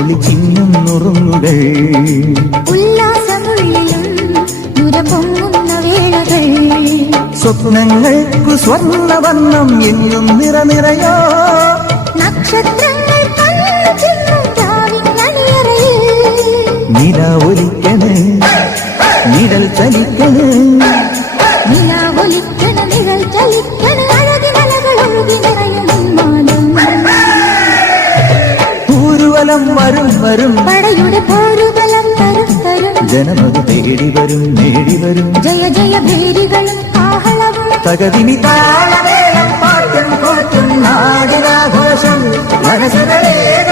ഒളി ചിന്നും നുറുങ്ങുകൾ സ്വപ്നങ്ങൾക്കു സ്വർണവർണ്ണം എന്നും നിറനിറയോ നില ഒലിക്കണ് നിഴൽ ചലിക്കണ് നില ഒലിക്കണ നിഴൽ ചലിക്കണ ബലം വരും വരും പടയുടെ പോരുബലം തരും തരും ജനമത് തേടി വരും നേടി വരും ജയ ജയ ഭേരികളും തകതിനി താളമേളം പാട്ടും കൂട്ടും നാടിനാഘോഷം മനസ്സുകളേറെ